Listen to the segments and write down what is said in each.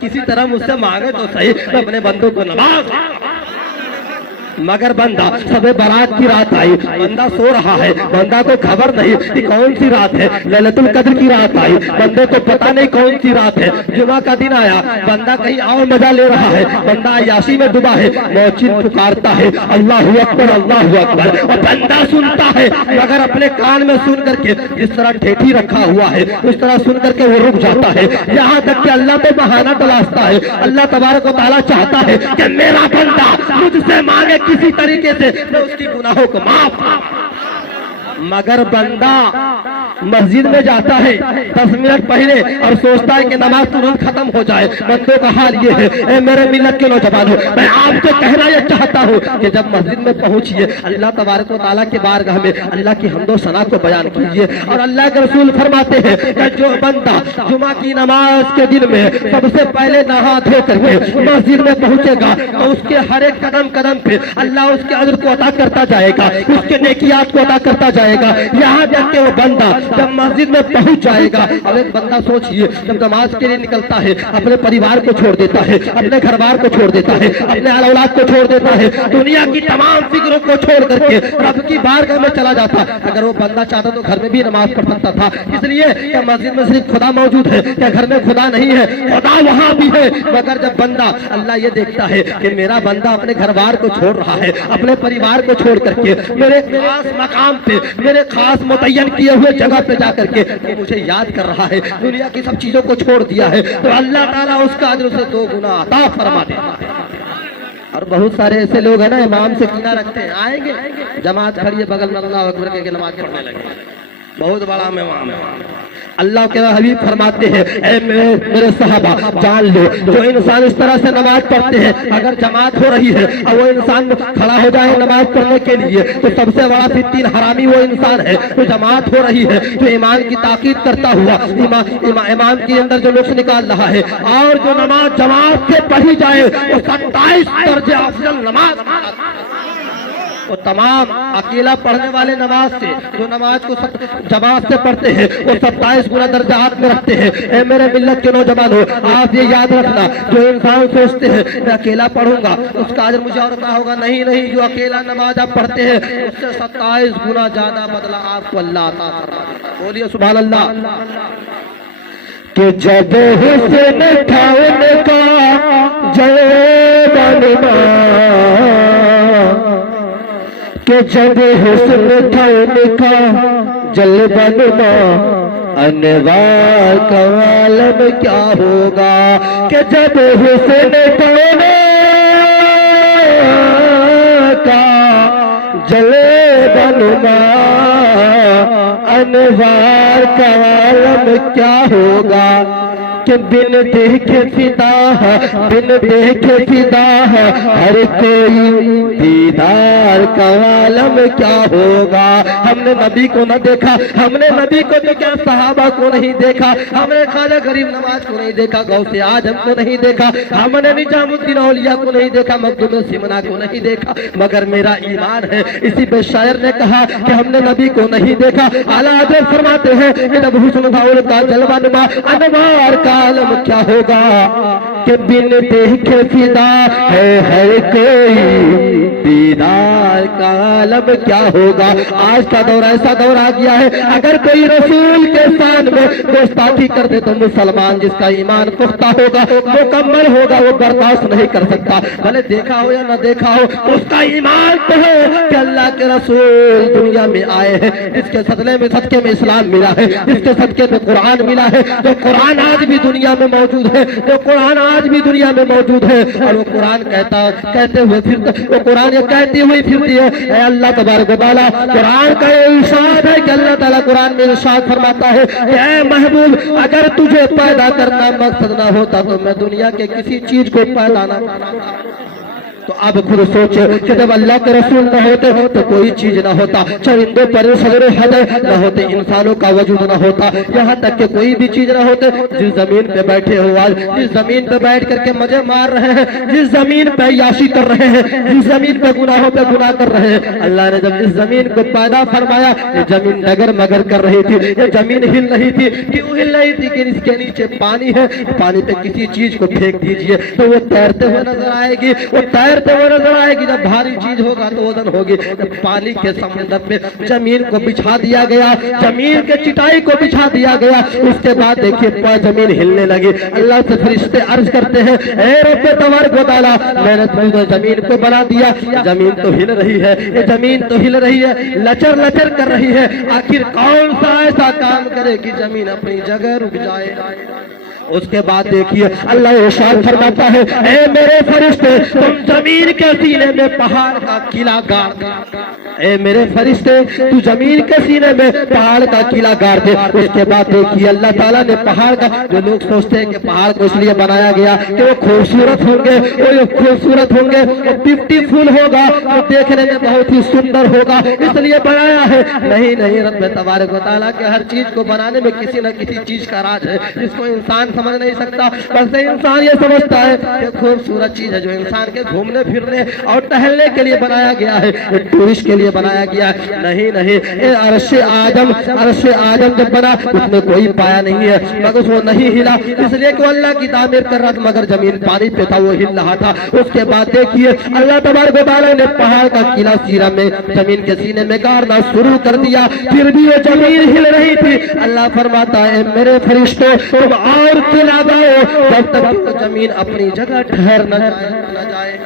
किसी तरह मुझसे मांगे तो सही, मैं अपने बंदों को नवाज। मगर बंदा सबे बारात की रात आई, बंदा सो रहा है, बंदा को खबर नहीं कि कौन सी रात है। लैलतुल कद्र की रात आई, बंदे को पता नहीं कौन सी रात है। जुमा का दिन आया, बंदा कहीं और मजा ले रहा है, बंदा अय्याशी में डूबा है। मौचिन पुकारता है अल्लाहु अकबर अल्लाहु अकबर, और बंदा सुनता है मगर अपने कान में सुन करके जिस तरह ठेठी रखा हुआ है उस तरह सुन करके वो रुक जाता है। यहाँ तक कि अल्लाह तो बहाना तलाशता है। अल्लाह तबारक व तआला चाहता है कि मेरा बंदा मुझसे मांगे किसी तरीके से मैं उसकी गुनाहों को माफ। मगर बंदा मस्जिद में जाता है 10 मिनट पहले और सोचता है कि नमाज तुरंत खत्म हो जाए। बंदों का हाल ये है। ए मेरे मिल्लत के नौजवानों, मैं आपको कहना यह चाहता हूँ कि जब मस्जिद में पहुंचिए अल्लाह तबारक व तआला के बारगाह में अल्लाह की हम्दो सना को बयान कीजिए। और अल्लाह के रसूल फरमाते हैं कि जो बंदा जुमा की नमाज के दिन में सबसे पहले नहा धो करके मस्जिद में पहुंचेगा तो उसके हर एक कदम कदम पे अल्लाह उसके अजर को अता करता जाएगा, उसके नेकियात को अता करता जाएगा। यहाँ तक कि वो बंदा जब मस्जिद में पहुंच जाएगा। अब एक बंदा सोचिए, जब नमाज के लिए निकलता है अपने परिवार को छोड़ देता है, अपने घर बार को छोड़ देता है, अपने औलाद को छोड़ देता है, दुनिया की तमाम फिक्रों को छोड़ करके रब की बारगाह में चला जाता। अगर वो बंदा चाहता तो घर में भी नमाज पढ़ सकता था, इसलिए कि मस्जिद में सिर्फ खुदा मौजूद है, क्या घर में खुदा नहीं है? खुदा वहाँ भी है। मगर जब बंदा अल्लाह ये देखता है कि मेरा बंदा अपने घर बार को छोड़ रहा है, अपने परिवार को छोड़ करके मेरे खास मकाम पे, मेरे खास मुतय्यन किए हुए जगह पे जाकर के मुझे याद कर रहा है, दुनिया की सब चीजों को छोड़ दिया है, तो अल्लाह ताला उसका अजर उसे 2 गुना अता फरमा देता है। और बहुत सारे ऐसे लोग हैं ना, इमाम से कीना रखते हैं, आएंगे जमात खड़ी है बगल में अल्लाह अकबर के नमाज पढ़ने लगे, बहुत बड़ा मेहमान है। अल्लाह के हबीब फरमाते हैं ऐ मेरे सहाबा जान लो, जो इंसान इस तरह से नमाज पढ़ते हैं अगर जमात हो रही है और वो इंसान खड़ा हो जाए नमाज पढ़ने के लिए तो सबसे बड़ा फित्तीन हरामी वो इंसान है जो जमात हो रही है, जो ईमान की ताकीद करता हुआ ईमान के अंदर जो नुक्स निकाल रहा है। और जो नमाज जमात से पढ़ी जाए वो 27 दर्जे अफजल नमाज, वो तमाम अकेला पढ़ने वाले नमाज से जो नमाज को जमात से पढ़ते हैं वो 27 गुना दर्जात में रखते हैं। ए मेरे मिल्लत के नौजवानों, आप ये याद रखना, जो इंसान सोचते हैं मैं अकेला पढ़ूंगा उसका अजर मुझे और क्या होगा, नहीं नहीं, जो अकेला नमाज आप पढ़ते हैं उससे 27 गुना ज्यादा बदला आपको अल्लाह अता फरमा देता। बोलिए सुभान अल्लाह। कि जब हुस्न ठाने का जलवा, कि जब हुस्न ठाने का जलवा अनवार का आलम क्या होगा। कि जब हुस्न ठाने का जलवा अनवार का आलम क्या होगा। कि बिन देखे फिदा बिन देखे फिदा हर कोई दीदार का आलम क्या होगा। हमने नबी को न देखा, हमने नबी को तो क्या सहाबा को नहीं देखा, हमने खाजा गरीब नवाज को नहीं देखा, गौसे आजम को नहीं देखा, हमने निजामुद्दीन औलिया को नहीं देखा, मखदूम सिमना को नहीं देखा, मगर मेरा ईमान है। इसी पे शायर ने कहा कि हमने नबी को नहीं देखा। आला हज़रत फरमाते हैं कि जब हुस्न था का जलवा नुमा अनवार का आलम क्या होगा। कि बिन देखे फिदा है हर कोई दीदार का आलम क्या होगा। आज का दौर ऐसा दौर आ गया है, अगर कोई रसूल के शान में गुस्ताखी कर दे तो मुसलमान जिसका ईमान पुख्ता होगा, मुकम्मल होगा, वो बर्दाश्त नहीं कर सकता। भले देखा हो या न देखा हो, उसका ईमान तो है कि अल्लाह के रसूल दुनिया में आए हैं, जिसके सदके में इस्लाम मिला है, जिसके सदके में कुरान मिला है, जो कुरान आज भी दुनिया में मौजूद है, जो कुरान आज भी दुनिया में मौजूद है। और वो कुरान कहते हुए फिरता, वो कुरान ये कहती हुई फिरती है। अल्लाह तबारक व तआला कुरान का ये इरशाद है कि अल्लाह ताला कुरान में इरशाद फरमाता है कि ऐ महबूब, अगर तुझे पैदा करना मकसद ना होता तो मैं दुनिया के किसी चीज को पैदा ना करता। तो अब खुद सोचो कि जब अल्लाह के रसूल न होते तो कोई चीज न होता, चरिंदों पर सगरे हद न होते, इंसानों का वजूद न होता, यहाँ तक कि कोई भी चीज न होते। जिस जमीन पे बैठे हो आज, जिस जमीन पे बैठ करके मजे मार रहे हैं, जिस जमीन पे याशी कर रहे हैं, जिस जमीन पे गुनाहों पे गुनाह कर रहे हैं, अल्लाह ने जब इस जमीन को पैदा फरमाया, ये जमीन डगर मगर कर रही थी, ये जमीन हिल रही थी। क्यों हिल रही थी? कि इसके नीचे पानी है, पानी पे किसी चीज को फेंक दीजिए तो वो तैरते हुए नजर आएगी, वो तैरते हुए नजर आएगी। जब भारी चीज होगा तो वजन होगी। जब पानी के समंदर में जमीन को बिछा दिया गया, जमीन के चिटाई को बिछा दिया गया, उसके बाद देखिए जमीन हिलने लगी। अल्लाह से फरिश्ते अर्ज करते हैं, ए रब्बे तबारक व तआला, मैंने तुझे जमीन को बना दिया, जमीन तो हिल रही है, ये जमीन तो हिल रही है, लचर लचर कर रही है, आखिर कौन सा ऐसा काम करे कि जमीन अपनी जगह रुक जाए। उसके बाद देखिए अल्लाह इरशाद फरमाता है, ए मेरे फरिश्ते, तुम जमीन के सीने में पहाड़ का किला गाड़ दे। ए मेरे फरिश्ते, तू जमीन के सीने में पहाड़ का किला गाड़ दे। उसके बाद देखिए अल्लाह ताला ने पहाड़ का, जो लोग सोचते हैं कि पहाड़ को इसलिए बनाया गया कि वो खूबसूरत होंगे, वो खूबसूरत होंगे, वो ब्यूटीफुल होगा, वो देखने में बहुत ही सुंदर होगा, इसलिए बनाया है। नहीं नहीं, रब तबारक व तआला के हर चीज को बनाने में किसी न किसी चीज का राज है, जिसको इंसान समझ नहीं सकता। बस इंसान ये समझता है कि खूबसूरत चीज है जो इंसान के घूमने फिरने और टहलने के लिए बनाया गया है, टूरिस्ट के लिए बनाया गया है। नहीं नहीं, अर्श आजम जब बना उसमें कोई पाया नहीं है, मगर वो नहीं हिला, इसलिए कि अल्लाह की तामीर कर रहा था, मगर जमीन पानी पे था, वो हिल रहा था। उसके बाद देखिए अल्लाह तबारक व तआला ने पहाड़ का किला सीरा में जमीन के सीने में गाड़ना शुरू कर दिया, फिर भी ये जमीन हिल रही थी। अल्लाह फरमाता है, मेरे फरिश्तों, तुम और किला गाओ जब तक जमीन अपनी जगह ठहर न जाए।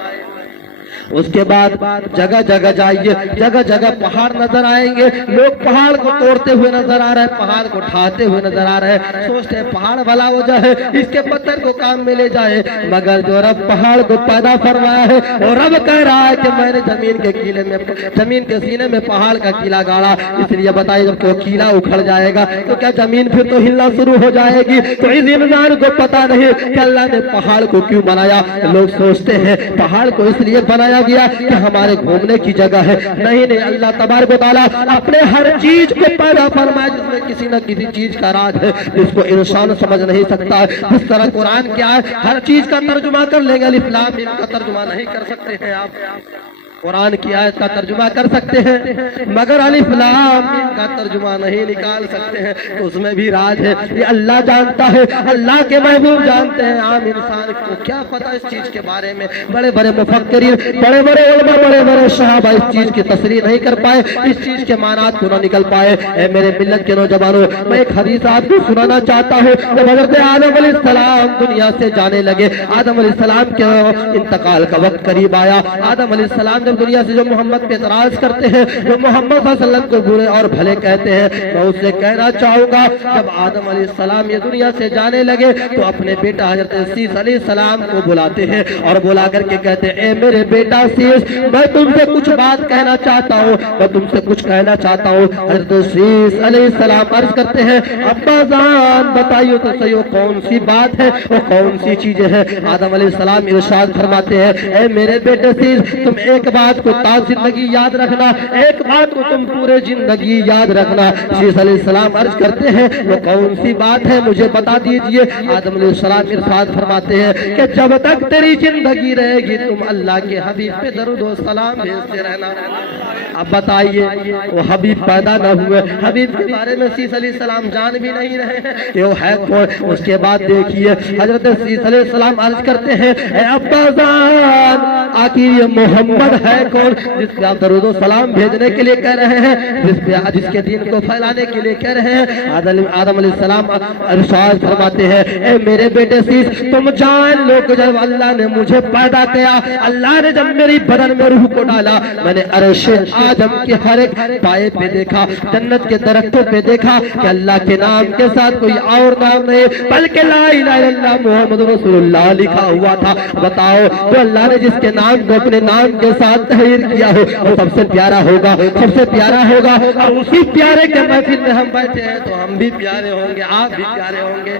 उसके बाद जगह जगह जाइए, जगह जगह पहाड़ नजर आएंगे, लोग पहाड़ को तोड़ते हुए नजर आ रहे हैं, पहाड़ को ढाते हुए नजर आ रहे हैं, सोचते हैं पहाड़ वाला वजह है, इसके पत्थर को काम में ले जाए, मगर जो रब पहाड़ को पैदा फरमाया है, और रब कह रहा है कि मैंने जमीन के किले में, जमीन के सीने में पहाड़ का किला गाड़ा, इसलिए बताइए जब तो किला उखड़ जाएगा तो क्या जमीन फिर तो हिलना शुरू हो जाएगी। तो इस इंसान को पता नहीं कि अल्लाह ने पहाड़ को क्यों बनाया। लोग सोचते हैं पहाड़ को इसलिए बनाया गया कि हमारे घूमने की जगह है। नहीं नहीं, अल्लाह तबारक व तआला अपने हर चीज को पैदा फरमाया जिसमें किसी न किसी चीज का राज है, जिसको इंसान समझ नहीं सकता है। जिस तरह कुरान क्या है, हर चीज का तर्जुमा कर लेंगे, अलिफ लाम मीम का तर्जुमा नहीं कर सकते हैं आप। कुरान की आयत का तर्जुमा कर सकते हैं, मगर अलिफ लाम मीम का तर्जुमा नहीं निकाल सकते हैं, तो उसमें भी राज है। ये अल्लाह जानता है, अल्लाह के महबूब जानते हैं, आम इंसान को क्या पता इस चीज के बारे में। बड़े बड़े मुफक्किरीन, बड़े बड़े उलमा, बड़े बड़े सहाबा इस चीज की तस्रीह नहीं कर पाए, इस चीज के मानात को न निकल पाए। ऐ मेरे मिल्लत के नौजवानों, मैं एक हदीस आपको सुनाना चाहता हूँ। जब हज़रत आदम अलैहिस्सलाम दुनिया से जाने लगे, आदम अलैहिस्सलाम के इंतकाल का वक्त करीब आया, आदम अलैहिस्सलाम दुनिया से जो मोहम्मद पे एतराज करते हैं, जो मोहम्मद सल्लल्लाहु अलैहि वसल्लम को बुरे और भले कहते हैं, मैं उससे कहना चाहूंगा, जब आदम अलैहिस्सलाम ये दुनिया से जाने लगे तो अपने बेटा हजरत शीस अलैहिस्सलाम को बुलाते हैं और बुला करके कहते हैं, ए मेरे बेटा शीस, मैं तुमसे कुछ बात कहना चाहता हूँ, मैं तुमसे कुछ कहना चाहता हूँ। हजरत शीस अलैहिस्सलाम अर्ज करते हैं, अब्बा जान बताइए तो सही, वो कौन सी बात है, वो कौन सी चीजें हैं। आदम अलैहिस्सलाम इरशाद फरमाते हैं, ए मेरे बेटे शीस, तुम एक बात को ताज़ जिंदगी याद रखना, एक बात को तुम पूरे जिंदगी याद रखना। शीस अलैहिस्सलाम अर्ज करते हैं, वो कौन सी बात है, मुझे बता दीजिए। आदम अलैहिस्सलाम इरशाद फरमाते हैं कि जब तक तेरी जिंदगी रहेगी तुम अल्लाह के हबीब पे दरूद व सलाम भेजते रहना। अब बताइए, वो हबीब पैदा न हुए, हबीब के बारे में शीस अलैहिस्सलाम जान भी नहीं रहे हैं कि वो है कौन। उसके बाद देखिए हजरत शीस अलैहिस्सलाम अर्ज करते हैं, ए अब्बा जान, आखिर ये मोहम्मद है कौन जिसपे आप दरूद व सलाम भेजने के लिए कह रहे हैं, जिसके दीन को फैलाने के लिए कह रहे हैं। आदम अलैहिस्सलाम इरशाद फरमाते हैं, ए मेरे बेटे शीस, तुम जान लो कि जब अल्लाह ने मुझे पैदा किया, अल्लाह ने जब मेरी बदन में रूह को डाला, मैंने अर्श आदम के हर एक पाए पे देखा, जन्नत के दरख्तों पे देखा कि अल्लाह के नाम के साथ कोई और नाम नहीं बल्कि ला इलाहा इल्लल्लाह मुहम्मद रसूलुल्लाह लिखा हुआ था। बताओ, तो अल्लाह ने जिसके नाम को अपने नाम के साथ तहरीर किया हो वो सबसे प्यारा होगा, सबसे प्यारा होगा। और उसी प्यारे के महफिल में हम बैठे हैं तो हम भी प्यारे होंगे, आप भी प्यारे होंगे।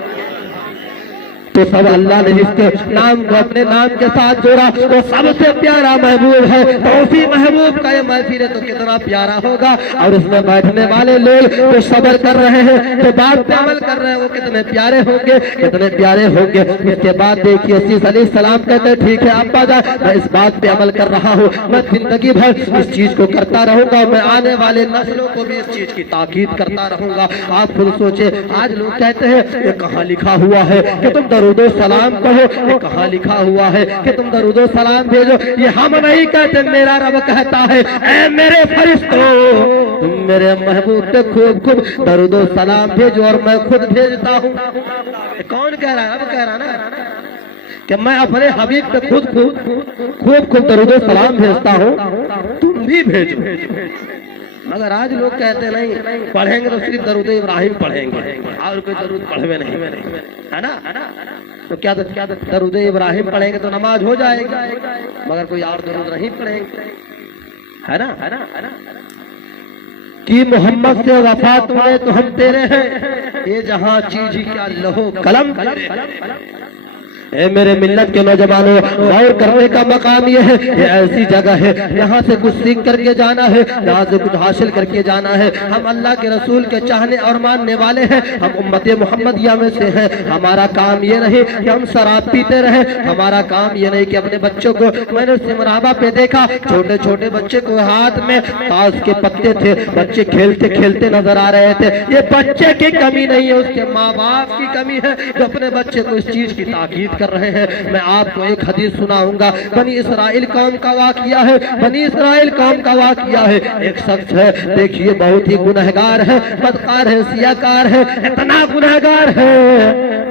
تو سب اللہ نے جس کے نام کو اپنے نام کے ساتھ جوڑا وہ سب سے پیارا محبوب ہے، تو اسی محبوب کا یہ محفل ہے تو کتنا پیارا ہوگا، اور اس میں بیٹھنے والے لوگ جو صبر کر رہے ہیں، جو بات پہ عمل کر رہے ہیں، وہ کتنے پیارے ہوں گے، کتنے پیارے ہوں گے۔ اس کے بعد دیکھیے عیسیٰ علیہ السلام کہتے ہیں ٹھیک ہے ابا جان، میں اس بات پہ عمل کر رہا ہوں، میں زندگی بھر اس چیز کو کرتا رہوں گا، میں آنے والے نسلوں کو بھی اس چیز کی تاکید کرتا رہوں گا۔ آپ خود سوچے، آج لوگ کہتے ہیں یہ کہاں لکھا ہوا ہے کہ تم درود و سلام کہو، یہ کہاں لکھا ہوا ہے کہ تم درود و سلام بھیجو، یہ ہم نہیں کہتے، میرا رب کہتا ہے اے میرے فرشتوں تم میرے محبوب پہ خوب خوب درود و سلام بھیجو، اور میں خود بھیجتا ہوں۔ کون کہہ رہا ہے؟ رب کہہ رہا نا کہ میں اپنے حبیب پہ خود خوب درود و سلام بھیجتا ہوں، تم بھی بھیجو۔ مگر آج لوگ کہتے نہیں، پڑھیں گے تو صرف درود ابراہیم پڑھیں گے اور کوئی درود پڑھوے نہیں، ہے نا؟ تو کیا درود ابراہیم پڑھیں گے تو نماز ہو جائے گی، مگر کوئی اور درود نہیں پڑھیں گے، ہے نا؟ کہ محمد سے وفا تمہیں تو ہم تیرے ہیں، یہ جہاں چیز ہی کیا لہو قلم۔ اے میرے ملت کے نوجوانوں، غور کرنے کا مقام یہ ہے، یہ ایسی جگہ ہے یہاں سے کچھ سیکھ کر کے جانا ہے، یہاں سے کچھ حاصل کر کے جانا ہے۔ ہم اللہ کے رسول کے چاہنے اور ماننے والے ہیں، ہم امت محمدیہ میں سے ہیں۔ ہمارا کام یہ نہیں کہ ہم شراب پیتے رہیں، ہمارا کام یہ نہیں کہ اپنے بچوں کو، میں نے سمرابہ پہ دیکھا چھوٹے چھوٹے بچے کو ہاتھ میں تاش کے پتے تھے، بچے کھیلتے کھیلتے نظر آ رہے تھے۔ یہ بچے کی کمی نہیں ہے، اس کے ماں باپ کی کمی ہے جو اپنے بچے کو اس چیز کی تاکید کر رہے ہیں۔ میں آپ کو ایک حدیث سناؤں گا، بنی اسرائیل قوم کا واقعہ ہے، بنی اسرائیل قوم کا واقعہ ہے۔ ایک شخص ہے، دیکھیے بہت ہی گنہگار ہے، بدکار ہے، سیاکار ہے، اتنا گنہگار ہے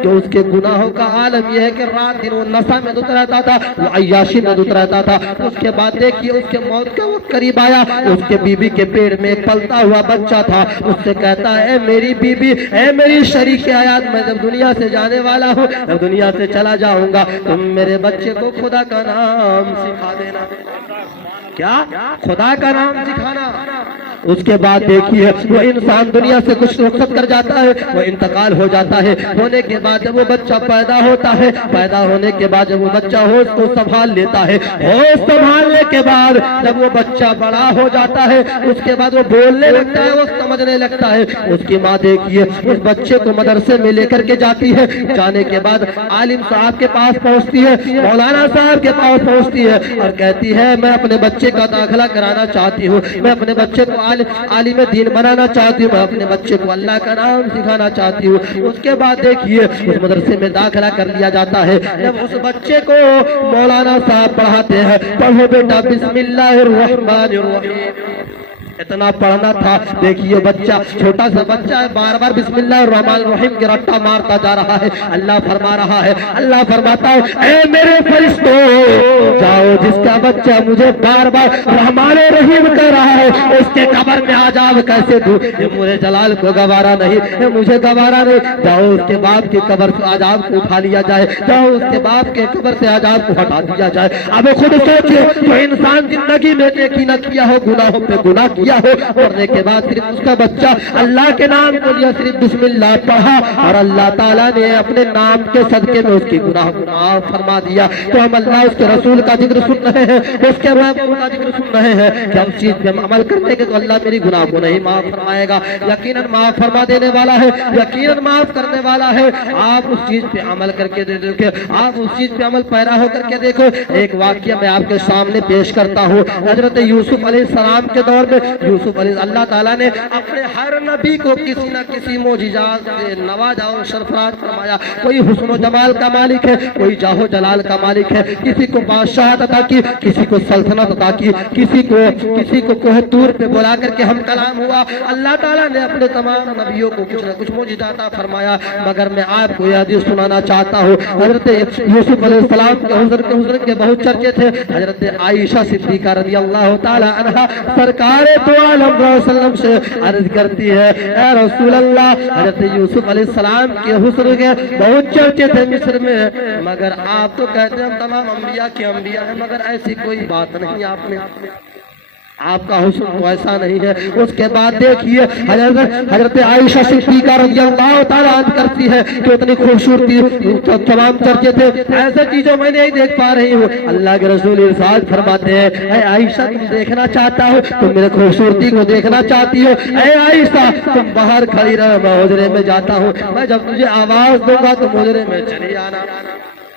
کہ اس کے گناہوں کا عالم یہ ہے کہ رات دن وہ نشہ میں دھت رہتا تھا، وہ عیاشی میں دھت رہتا تھا۔ اس کے بعد دیکھیے اس کے موت کا وقت قریب آیا، اس کے بیوی کے پیٹ میں ایک پلتا ہوا بچہ تھا۔ اس سے کہتا ہے اے میری بیوی، اے میری شریک حیات، میں جب دنیا سے جانے والا ہوں، جب دنیا سے چلا جاؤں گا، تم میرے بچے کو خدا کا نام سکھا دینا۔ کیا؟ خدا کا نام سکھانا۔ اس کے بعد دیکھیے وہ انسان دنیا سے کچھ رخصت کر جاتا ہے، وہ انتقال ہو جاتا ہے۔ ہونے کے بعد جب وہ بچہ پیدا ہوتا ہے، پیدا ہونے کے بعد جب وہ بچہ ہوش کو سنبھال لیتا ہے، ہوش سنبھالنے کے بعد جب وہ بچہ بڑا ہو جاتا ہے، اس کے بعد وہ بولنے لگتا ہے، وہ سمجھنے لگتا ہے۔ اس کی ماں دیکھیے اس بچے کو مدرسے میں لے کر کے جاتی ہے، جانے کے بعد عالم صاحب کے پاس پہنچتی ہے، مولانا صاحب کے پاس پہنچتی ہے اور کہتی ہے میں اپنے بچے کا داخلہ کرانا چاہتی ہوں، میں اپنے بچے کو عالم دین بنانا چاہتی ہوں، میں اپنے بچے کو اللہ کا نام سکھانا چاہتی ہوں۔ اس کے بعد دیکھیے اس مدرسے میں داخلہ کر لیا جاتا ہے۔ جب اس بچے کو مولانا صاحب پڑھاتے ہیں، پڑھو بیٹا بسم اللہ الرحمن الرحیم، اتنا پڑھنا تھا۔ دیکھیے بچہ چھوٹا سا بچہ ہے، بار بار بسم اللہ الرحمن الرحیم کی رٹا مارتا جا رہا ہے۔ اللہ فرما رہا ہے، اللہ فرماتا ہے اے میرے فرشتوں جاؤ، جس کا بچہ مجھے بار بار رحمان الرحیم کہہ رہا ہے اس کے قبر میں عذاب کیسے دوں، یہ مجھے جلال کو گوارا نہیں، یہ مجھے گوارا نہیں۔ جاؤ اس کے باپ کی قبر سے عذاب کو اٹھا لیا جائے، جاؤ اس کے باپ کے قبر سے عذاب کو ہٹا دیا جائے۔ اب خود سوچے جو انسان زندگی میں نیکی نہ کیا ہو، گناہوں پہ گناہ کیا ہو، پڑھنے کے بعد صرف اس کا بچہ اللہ کے نام کو لیا، صرف بسم اللہ پڑھا اور اللہ تعالیٰ نے اپنے نام کے صدقے میں اس کی گناہ معاف فرما دیا۔ تو ہم اللہ اس کے رسول کا ذکر سن رہے ہیں، اس کے محبوب کا ذکر سن رہے ہیں کہ ہم چیز پہ عمل کرنے کے تو اللہ میری گناہ کو نہیں معاف فرمائے گا، یقیناً معاف فرما دینے والا ہے، یقیناً معاف کرنے والا ہے۔ آپ اس چیز پہ عمل کر کے دیکھیں، آپ اس چیز پہ عمل پیرا ہو کر کے دیکھو۔ ایک واقعہ میں آپ کے سامنے پیش کرتا ہوں۔ حضرت یوسف علیہ السلام کے دور میں یوسف علیہ اللہ تعالیٰ نے اپنے ہر نبی کو کسی نہ کسی معجزات سے نوازا اور سرفراز فرمایا۔ کوئی حسن و جمال کا مالک ہے، کوئی جاہ و جلال کا مالک ہے، کسی کو بادشاہت عطا کی، کسی کو سلطنت عطا کی، کسی کو کوہ طور پہ بلا کر کے ہم کلام ہوا۔ اللہ تعالیٰ نے اپنے تمام نبیوں کو کچھ نہ کچھ معجزات عطا فرمایا۔ مگر میں آپ کو یہ حدیث سنانا چاہتا ہوں، حضرت یوسف علیہ السلام کے حضور کے بہت چرچے تھے۔ حضرت عائشہ صدیقہ رضی اللہ تعالی عنہا سرکار دو عالم صلی اللہ علیہ وسلم سے عرض کرتی ہے اے رسول اللہ، حضرت یوسف علیہ السلام کے حسن کے بہت چرچے تھے مصر میں، مگر آپ تو کہتے ہیں ہم تمام انبیاء کے انبیاء ہیں، مگر ایسی کوئی بات نہیں آپ نے، آپ کا حسن ایسا نہیں ہے. اس کے بعد دیکھیے حضرت عائشہ صدیقہ رضی اللہ تعالیٰ عنہ کرتی ہے کہ اتنی خوبصورتی تمام چرچے تھے, ایسے چیزوں میں نہیں دیکھ پا رہی ہوں. اللہ کے رسول ارشاد فرماتے ہیں اے عائشہ تم دیکھنا چاہتا ہو, تم میرے خوبصورتی کو دیکھنا چاہتی ہو, اے عائشہ تم باہر کھڑی رہو, میں حجرے میں جاتا ہوں, میں جب تجھے آواز دوں گا تم حجرے میں چلی آنا.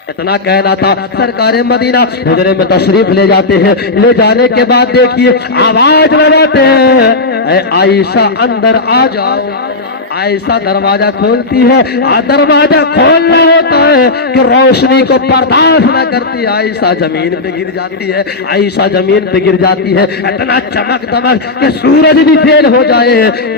اتنا کہنا تھا. سرکار مدینہ حجرے میں تشریف لے جاتے ہیں. لے جانے کے بعد دیکھیے آواز لگاتے ہیں اے عائشہ اندر آ جاؤ. عائشہ دروازہ کھولتی ہے, دروازہ کھولنا ہوتا ہے کہ روشنی کو برداشت نہ کرتی. عائشہ زمین پہ گر جاتی ہے, عائشہ زمین پہ گر جاتی ہے. اتنا چمک دمک کہ سورج بھی فیل ہو جائے,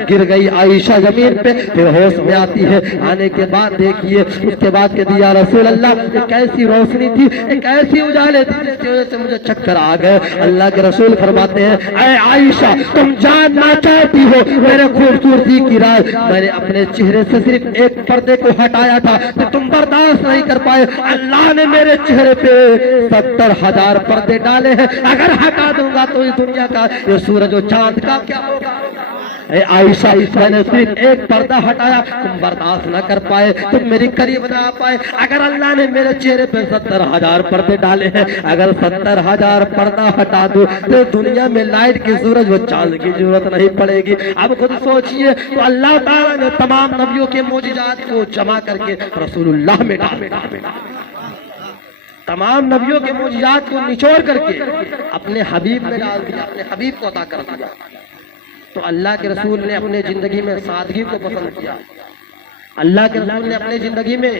گر گئی عائشہ زمین پہ. پھر ہوش میں آتی ہے. آنے کے بعد دیکھیے اس کے بعد کہ یا رسول اللہ ایک ایسی روشنی تھی, ایک ایسی اجالے تھی جس کی وجہ سے مجھے چکر آ گئے. اللہ کے رسول فرماتے ہیں اے عائشہ تم جاننا چاہتی ہو میرے خوبصورتی کی راز, میں نے اپنے چہرے سے صرف ایک پردے کو ہٹایا تھا کہ تم برداشت نہیں کر پائے. اللہ نے میرے چہرے پہ 70,000 پردے ڈالے ہیں, اگر ہٹا دوں گا تو اس دنیا کا یہ سورج و چاند کا کیا ہوگا. اے عائشہ میں نے صرف ایک پردہ ہٹایا, تم برداشت نہ کر پائے, تم میری قریب نہ آ پائے. اگر اللہ نے میرے چہرے پہ 70,000 پردے ڈالے ہیں, اگر 70,000 پردہ ہٹا دوں تو دنیا میں لائٹ کی سورج و چاند کی ضرورت نہیں پڑے گی. اب خود سوچئے تو اللہ تعالیٰ نے تمام نبیوں کے معجزات کو جمع کر کے رسول اللہ میں ڈال دیا. تمام نبیوں کے معجزات کو نچوڑ کر کے اپنے حبیب میں ڈال دیا, اپنے حبیب کو عطا کر دیا. تو اللہ کے رسول نے اپنے زندگی میں سادگی کو پسند کیا. اللہ کے رسول نے اپنے زندگی میں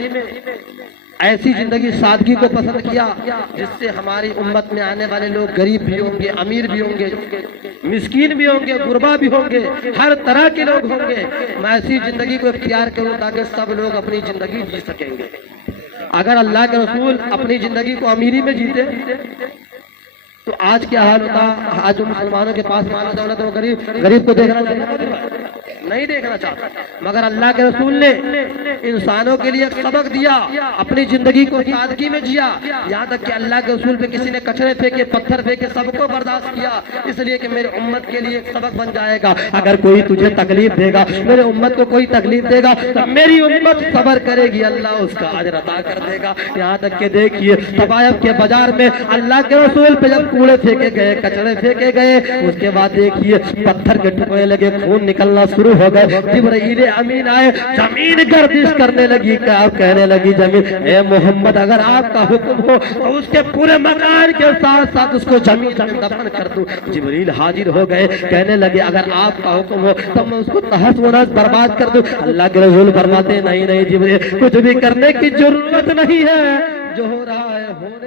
ایسی زندگی سادگی کو پسند کیا جس سے ہماری امت میں آنے والے لوگ غریب بھی ہوں گے, امیر بھی ہوں گے, مسکین بھی ہوں گے, غربا بھی ہوں گے, ہر طرح کے لوگ ہوں گے. میں ایسی زندگی کو اختیار کروں تاکہ سب لوگ اپنی زندگی جی سکیں گے. اگر اللہ کے رسول اپنی زندگی کو امیری میں جیتے تو آج کیا حال ہوتا. آج مسلمانوں کے پاس مال دولت وہ غریب کو دیکھنا نہیں دیکھنا چاہتا, مگر اللہ کے رسول نے انسانوں کے لیے ایک سبق دیا, اپنی زندگی کو سادگی میں جیا. یہاں تک کہ اللہ کے رسول پہ کسی نے کچرے پھینکے, پتھر پھینکے, سب کو برداشت کیا, اس لیے کہ میرے امت کے لیے ایک سبق بن جائے گا. اگر کوئی تجھے تکلیف دے گا, میرے امت کو کوئی تکلیف دے گا تو میری امت صبر کرے گی, اللہ اس کا اجر عطا کر دے گا. یہاں تک کہ دیکھیے طبائف کے بازار میں اللہ کے رسول پہ جب کوڑے پھینکے گئے, کچرے پھینکے گئے, اس کے بعد دیکھیے پتھر کے ٹکڑے لگے, خون نکلنا شروع ہو گئے. جبرائیل امین آئے, زمین گردش کرنے لگی, کہنے لگی زمین اے محمد اگر آپ کا حکم ہو تو اس کے پورے مکان کے ساتھ ساتھ اس کو زمین دفن کر دوں. جبریل حاضر ہو گئے, کہنے لگے اگر آپ کا حکم ہو تو میں اس کو تہس و نحس برباد کر دوں. اللہ کے رسول فرماتے نہیں نہیں جبریل, کچھ بھی کرنے کی ضرورت نہیں ہے, جو ہو رہا ہے ہونے